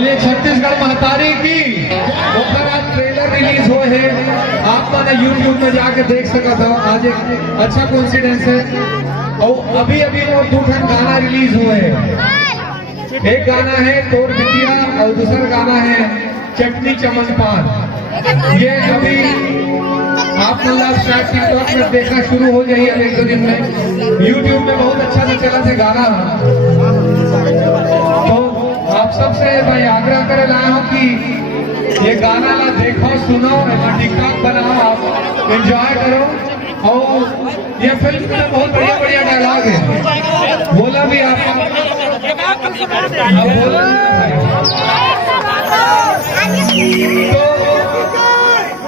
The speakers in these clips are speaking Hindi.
बोलिए छत्तीसगढ़ महतारी की। आज ट्रेलर रिलीज हुए है, आप मैंने यूट्यूब में जाके देख सका था। आज एक अच्छा कोइंसिडेंस है और अभी अभी वो 2 गाना रिलीज हुए हैं। एक गाना है तोर बिटिया और दूसरा गाना है चटनी चमन पान। ये अभी आप लोग शायद टिकटॉक में देखना शुरू हो जाइए अब 1-2 दिन में। यूट्यूब में बहुत अच्छा से चला था गाना। तो आप सबसे मैं आग्रह कर रहा हूँ कि ये गाना ला देखो, सुनो, टिकटॉक बनाओ, आप एंजॉय करो। और ये फिल्म में बहुत बढ़िया बढ़िया डायलॉग है, बोला भी आप बोला।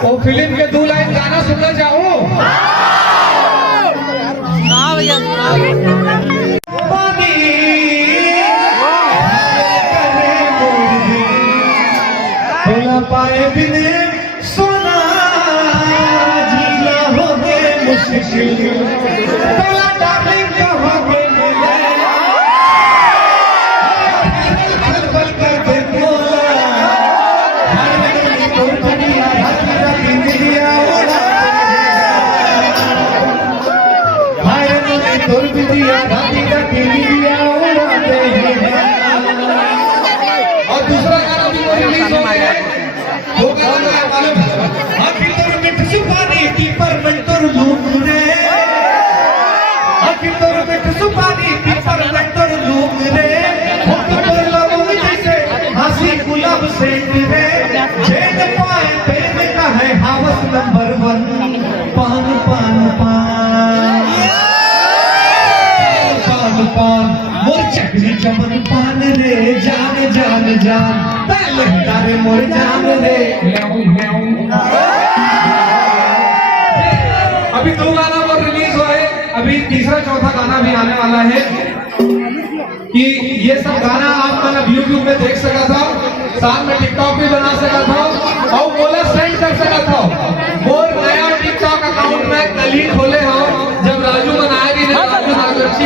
तो वो फिल्म के 2 लाइन गाना सुनना चाहो। बोला पाए बिने सोना जीना हो गए मुश्किल, बोला डार्लिंग कहाँ गए और दूसरा गाना भी रिलीज हो गया है। वो गाना मालूम है, आखिर तोर मिठ सुपारी की पर मैं तोर लूम रे, आखिर तोर मिठ सुपारी की पर मैं तोर लूम रे, हम तो तोर लबों जैसे हंसी गुलाब से रे, जेन पाए प्रेम का है हावस नंबर 1, पान पान पान पान पान मोर चटनी चमन पान रे, जान जान जान पहले तारे मोर जान रे। अभी 2 गाना और रिलीज हुए, अभी तीसरा चौथा गाना भी आने वाला है। कि ये सब गाना आप मतलब यूट्यूब में देख सका था, साथ में टिकटॉक भी बना सका था और बोला सेंड कर सका था। और नया टिकटॉक अकाउंट में कल ही खोले हो, जब राजू बनाएगी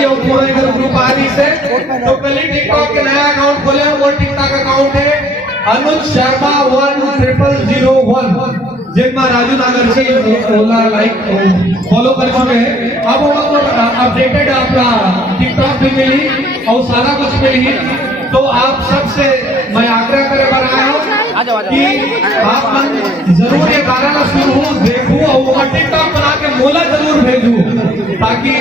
और पूरे ग्रुप आदि से, तो कल ही टिकटॉक के नया अकाउंट खोले। वो टिकटॉक अकाउंट है अनुज शर्मा 10001, जिसमें राजू नागर से लाइक फॉलो कर चुके हैं। अब वो अपडेटेड आपका टिकटॉक भी मिली और सारा कुछ मिली। तो आप सबसे मैं आग्रह करे बना हूँ कि आप मन जरूर ये गाना शुरू देखूं और वो टिकटॉक बना के मोला जरूर भेजूं, ताकि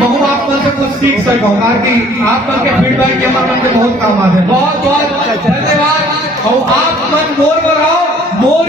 मैं आप मन से कुछ सीख सकूं, ताकि आप मन के फीडबैक के मन के बहुत काम आते हैं। बहुत बहुत धन्यवाद। और आप मन मोर बढ़ाओ, मोर